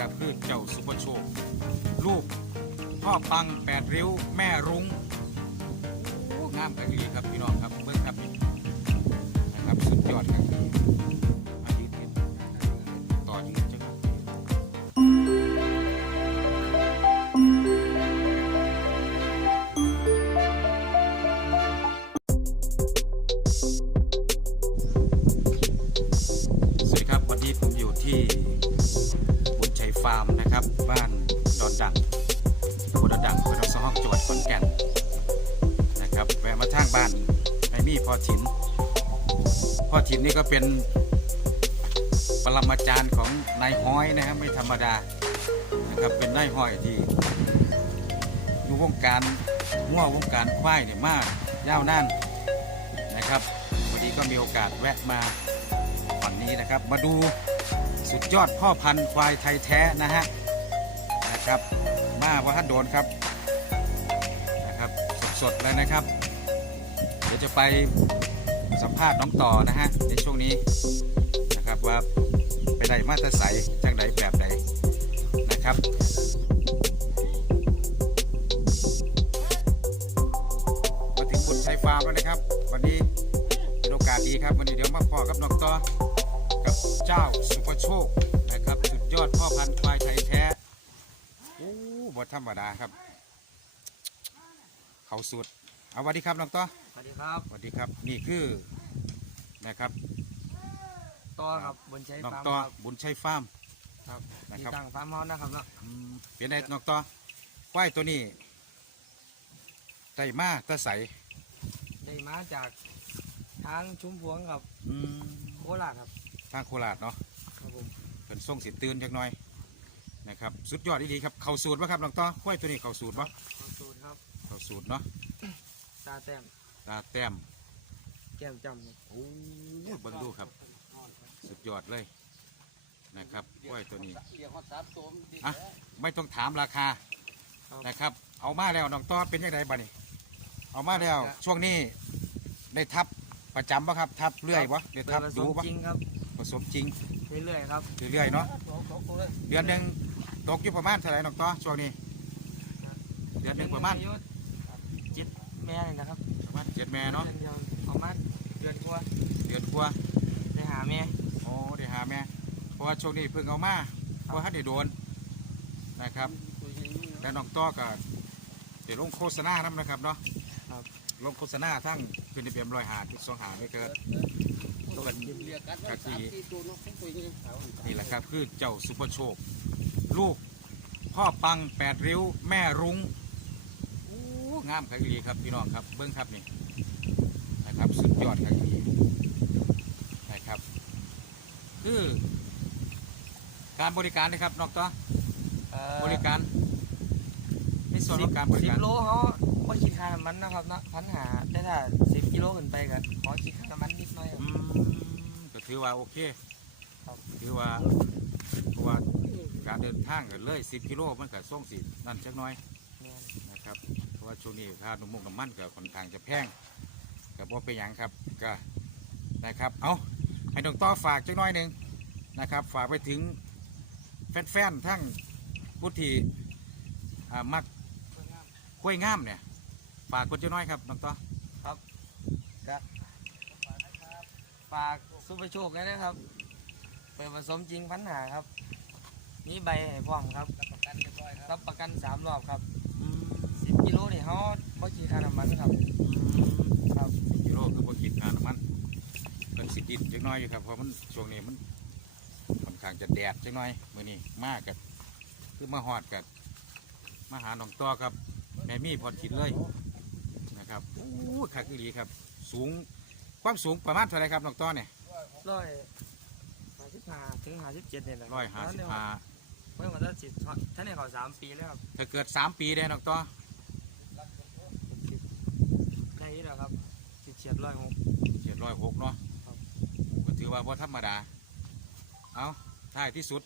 ก็คือเจ้าสุภโชค ลูกพ่อปังแปดริ้วแม่รุ้งโอ้งามกันดีครับพี่น้องครับ มี่พ่อถินพ่อถินนี่ก็เป็นปรมาจารย์ของนายห้อยนะครับไม่ธรรมดานะครับเป็นนายห้อยที่อยู่วงการมั่ววงการควายเนี่ยมากยาวนานนะครับวันนี้ก็มีโอกาสแวะมาฝั่งนี้นะครับ มาดูสุดยอดพ่อพันธุ์ควายไทยแท้นะฮะนะครับมาว่าท่านโดนครับนะครับสดๆเลยนะครับ เดี๋ยวจะไปสัมภาษณ์น้องต่อนะฮะในช่วงนี้นะครับว่าไปไหนมาตรใสจังไหนแบบไหนนะครับมาถึงบุญชัยฟาร์มแล้วนะครับ วันนี้เป็นโอกาสดีครับ วันนี้เดี๋ยวมาพอกับน้องต่อกับเจ้าสุภโชคนะครับสุดยอดพ่อพันธุ์ควายไทยแท้โอ้บธรรมดาครับ เขาสุด เอาสวัสดีครับน้องต่อสวัสดีครับสวัสดีครับ นี่คือนะครับต่อครับบนใช้น้องฟาร์มต่อครับบุญชัยฟาร์ม ครับนะที่ครับ ตั้งฟาร์มเฮาส์นะครับเนาะอืมเป็นไงน้องต่อควายตัวนี้ไตมาตะใสได้มาจากทางชุมพวงกับอืมโคราชครับทางโคราชเนาะครับผมเป็นส่งสิตื่นจักหน่อยนะครับ สุดยอดดีๆครับ เขาสูตรปะครับน้องต่อควายตัวนี้เขาสูตรปะขอบสูตรครับ เขาสูตรเนาะ ตาแต้มตาแต้มแก้มจำครับโอ้ยเบิ่งดูครับ สุดยอดเลยนะครับกล้วยตัวนี้อะไม่ต้องถามราคาครับนะครับ เอามาแล้วน้องต้อเป็นยังไงบ้านี่เอามาแล้วช่วงนี้ได้ทับประจำปะครับทับเรื่อยปะได้ทับผสดูมปะจริงครับผสมจริงเรื่อยๆครับเรื่อยๆเนาะเดือนหนึ่งตกอยู่ประมาณเท่าไหร่น้องต้อช่วงนี้ เดือนหนึ่งประมาณจิต แม่เลยนะครับประมาณเจ็ดแม่เนาะดือดียวประมาณเดือนกว่าเดือนกว่าได้หาแม่โอ้ได้หาแม่เพราะว่าช่วงนี้เพิ่งเอามาเพราะท่านได้โดนนะครับและน้องต้อก็เดี๋ยวลงโฆษณานํนะครับเนาะครับลงโฆษณาทั้งเป็นเบียมรอยหาที่สองหาไม่เกิดเป็นกะทีนี่แหละครับคือเจ้าสุปโชค ลูกพ่อปังแปดริ้ว แม่รุ้งโอ้ งามครับดีครับพี่น้องครับเบิ้งครับนี่นะครับสุดยอดครับดีนะครับคือการบริการนะครับนอกต่อเอ่อบริการในส่วนของการบริสิกาบรโลเขาว่าคิดค่าน้ำมันนะครับเนาะพันหาแต่ถ้าสิบกิโลขึ้นไปก็ขอคิดค่าน้ำมันนิดหน่อยครับ อืมก็ถือว่าโอเคครับ ถือว่าเพราะว่าการเดินทางกันเลย 10กิโลมันก็ส่งสินั่นจักหน้อย แม่นนะครับเพราะ ว่าช่วงนี้ค่าน้ำมันน้ำมันก็ค่อนข้างจะแพงก็บ่เป็นหยังครับก็นะครับ เอาให้น้องต่อฝากจักน้อยหนึ่งนะครับ ฝากไปถึงแฟนๆทั้งผู้ที่มักกล้วยงามเนี่ย ฝากคนจักน้อยครับน้องต่อฝากซุปเปอร์โชคด้วยนะครับ เปิดผสมจริงพันหาครับมีใบให้พร้อมครับ รับประกันสามรอบครับอืมสิบ กิโลนี่เขาบ่คิดค่าน้ำมันครับครับกิโลคือพอกินงานน้ำมันเป็นสิดินจักหน้อยอยู่ครับเพราะมันช่วงนี้มันค่อนข้างจะแดดจักหน้อยมื้อนี้มากกับคือมาหอดกับมาหาหนองต่อครับแม่มี่พอกินเลยนะครับโอ้คักอีหลีครับ สูงความสูงประมาณเท่าไหรครับหนองต่อเนี่ยร้อยห้าสิบห้าถึงห้าสิบเจ็ดเนี่ยแหละร้อยห้าสิบห้าเพิ่งมาตั้งสิบท่านเนี่ยเขาสามปีแล้วครับ ถ้าเกิดสามปีได้หนองต่อ ได้นี้ แล้วครับสิบเฉียดร้อยหกเจ็ดร้อยหกเนาะครับก็ถือว่าพอธรรมดา เอาท้ายที่สุด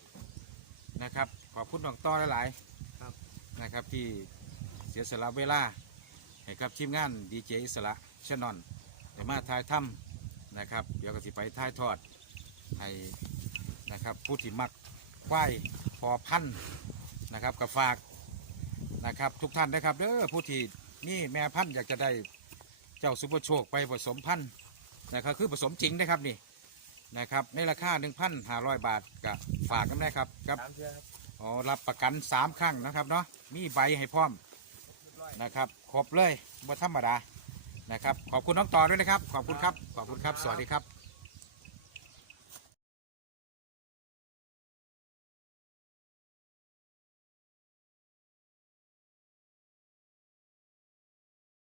นะครับ ขอบคุณหนองต่อหลายๆครับ นะครับที่เสียสละเวลาให้กับทีมงานดีเจอิสระชนอนได้มาถ่ายถ้ำนะครับ เดี๋ยวก็สิไปถ่ายทอดให้นะครับผู้ที่มักควายพอพันธุ์นะครับกับฝากนะครับทุกท่านนะครับเด้อผู้ที่นี่แม่พันธุ์อยากจะได้ เจ้าสุภโชคไปผสมพันธุ์นะครับคือผสมจริงนะครับนี่นะครับในราคา1,500 บาทกับฝากกันได้ครับกับสามเชือครับอ๋อรับประกัน 3 ครั้งนะครับเนาะมีใบให้พร้อมนะครับครบเลยบ่ธรรมดานะครับขอบคุณน้องต่อด้วยนะครับ ขอบคุณครับขอบคุณครับ สวัสดีครับ